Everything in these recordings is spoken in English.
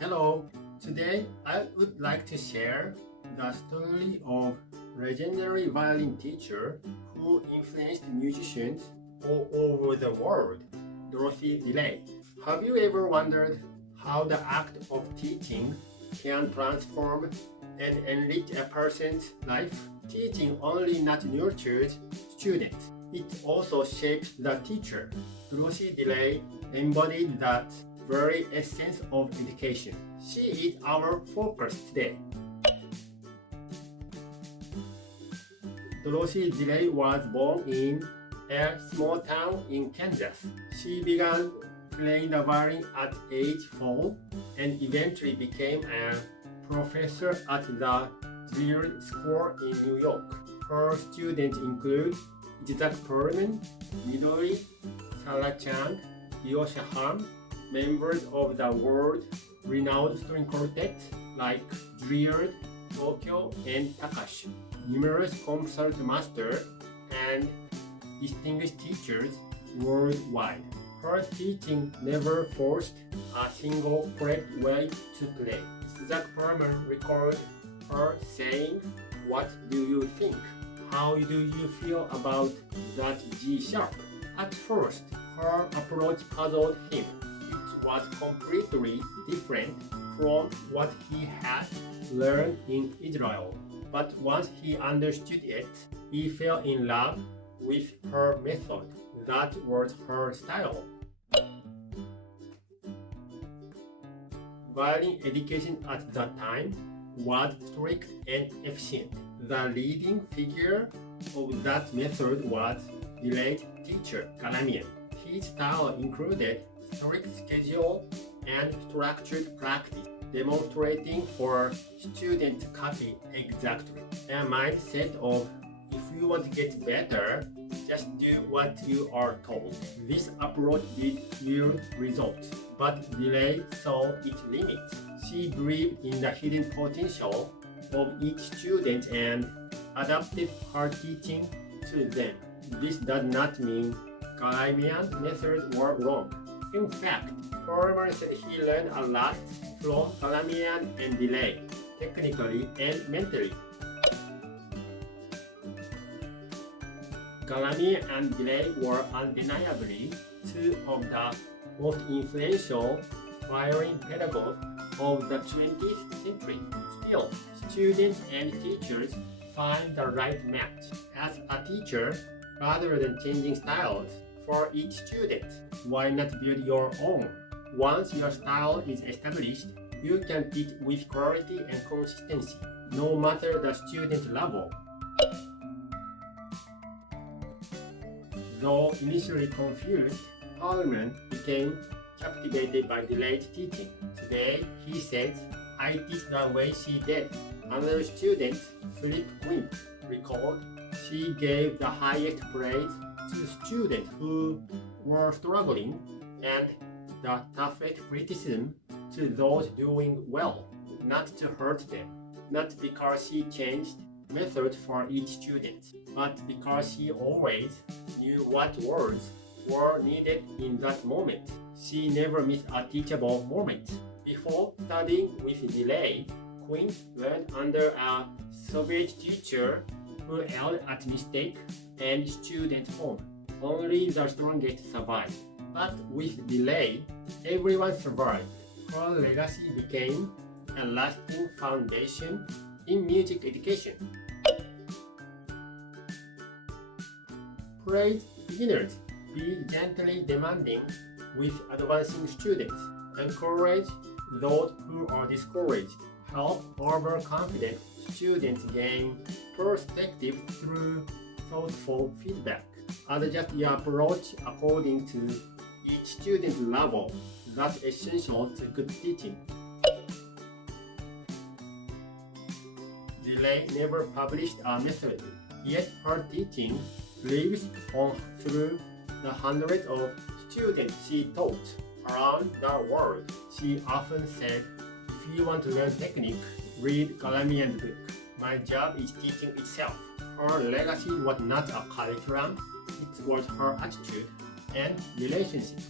Hello, today I would like to share the story of legendary violin teacher who influenced musicians all over the world, Dorothy Delay. Have you ever wondered how the act of teaching can transform and enrich a person's life? Teaching only not nurtures students, it also shapes the teacher. Dorothy Delay embodied that very essence of education. She is our focus today. Dorothy Delay was born in a small town in Kansas. She began playing the violin at age 4 and eventually became a professor at the Juilliard School in New York. Her students include Isaac Perlman, Midori, Sarah Chang, Yosha Han, members of the world-renowned string quartet like Juilliard, Tokyo, and Takashi, numerous concert masters, and distinguished teachers worldwide. Her teaching never forced a single correct way to play. Zach Perlman recorded her saying, "What do you think? How do you feel about that G sharp?" At first, her approach puzzled him. It was completely different from what he had learned in Israel. But once he understood it, he fell in love with her method. That was her style. Violin education at that time was strict and efficient. The leading figure of that method was Delayed teacher Galamian. His style included strict schedule and structured practice, demonstrating for students to copy exactly. A mindset of, if you want to get better, just do what you are told. This approach did yield results, but Delay saw its limits. She believed in the hidden potential of each student and adapted her teaching to them. This does not mean Galamian's methods were wrong. In fact, Perlman said he learned a lot from Galamian and Delay, technically and mentally. Galamian and Delay were undeniably two of the most influential violin pedagogues of the 20th century. Still, students and teachers find the right match. As a teacher, rather than changing styles for each student, why not build your own? Once your style is established, you can teach with quality and consistency, no matter the student level. Though initially confused, Perlman became captivated by Delayed teaching. Today, he says, "I teach the way she did." Another student, Philip Quinn, recalled, "She gave the highest praise to students who were struggling and the toughest criticism to those doing well, not to hurt them. Not because she changed methods for each student, but because she always knew what words were needed in that moment. She never missed a teachable moment." Before studying with Delay, Quinn learned under a Soviet teacher who yelled at mistake and student home. Only the strongest survived. But with Delay, everyone survived. Her legacy became a lasting foundation in music education. Praise beginners. Be gently demanding with advancing students. Encourage those who are discouraged. Help overconfident students gain perspective through thoughtful feedback. Adjust your approach according to each student level. That's essential to good teaching. Delay never published a method, yet her teaching lives on through the hundreds of students she taught around the world. She often said, "If you want to learn technique, read Galamian's book. My job is teaching itself." Her legacy was not a curriculum, it was her attitude and relationship.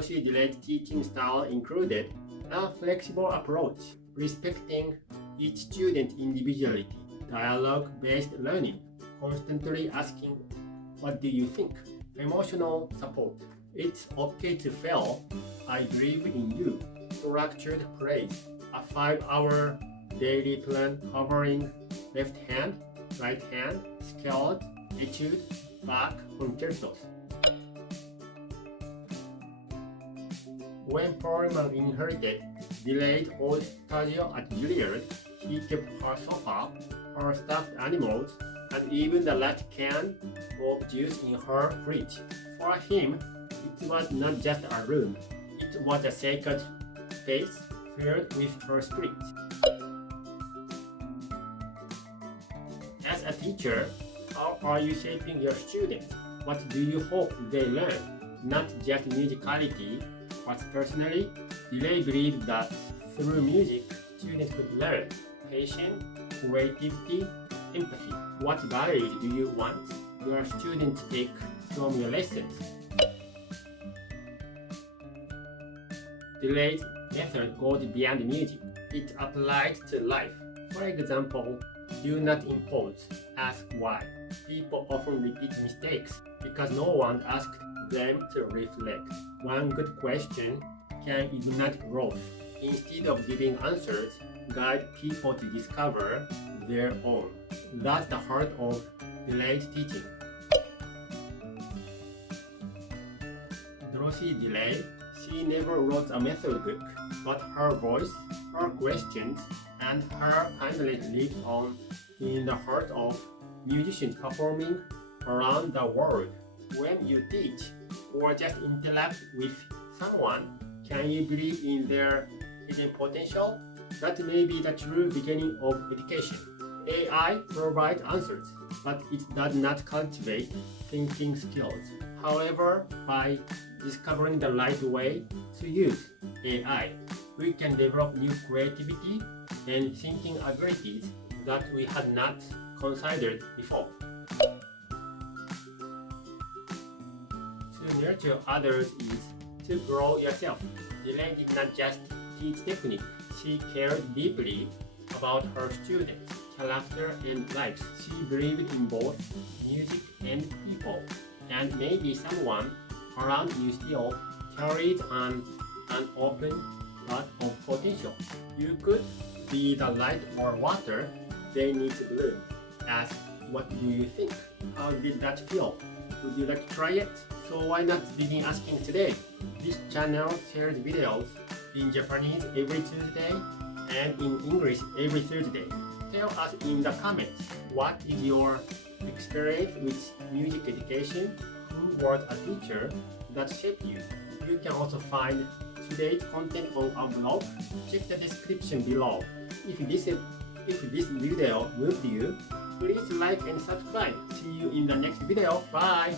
Dorothy Delay's teaching style included a flexible approach, respecting each student's individuality, dialogue-based learning, constantly asking, "What do you think?" Emotional support. It's okay to fail. I believe in you. Structured praise. A 5-hour daily plan covering left hand, right hand, scaled, etude, Bach, concertos. When Perlman inherited Delay's old studio at Juilliard, he kept her sofa, her stuffed animals, and even the last can of juice in her fridge. For him, it was not just a room, it was a sacred space filled with her spirit. As a teacher, how are you shaping your students? What do you hope they learn? Not just musicality, but personally, Delay believed that through music, students could learn patience, creativity, empathy. What values do you want your students to take from your lessons? Delay's method goes beyond music. It applies to life. For example, do not impose, ask why. People often repeat mistakes because no one asked them to reflect. One good question can ignite growth. Instead of giving answers, guide people to discover their own. That's the heart of Delay's teaching. Dorothy Delay, she never wrote a method book, but her voice, her questions, and her kindness lives on in the heart of musicians performing around the world. When you teach or just interact with someone, can you believe in their hidden potential? That may be the true beginning of education. AI provides answers, but it does not cultivate thinking skills. However, by discovering the right way to use AI, we can develop new creativity and thinking abilities that we had not considered before. To nurture others is to grow yourself. Delay did not just teach technique, she cared deeply about her students, character, and lives. She believed in both music and people, and maybe someone around you still carries an open lot of potential. You could be the light or water they need to bloom. Ask, what do you think? How did that feel? Would you like to try it? So why not begin asking today? This channel shares videos in Japanese every Tuesday and in English every Thursday. Tell us in the comments, what is your experience with music education? Who was a teacher that shaped you? You can also find today's content on our blog. Check the description below. If this video moved you, please like and subscribe. See you in the next video. Bye!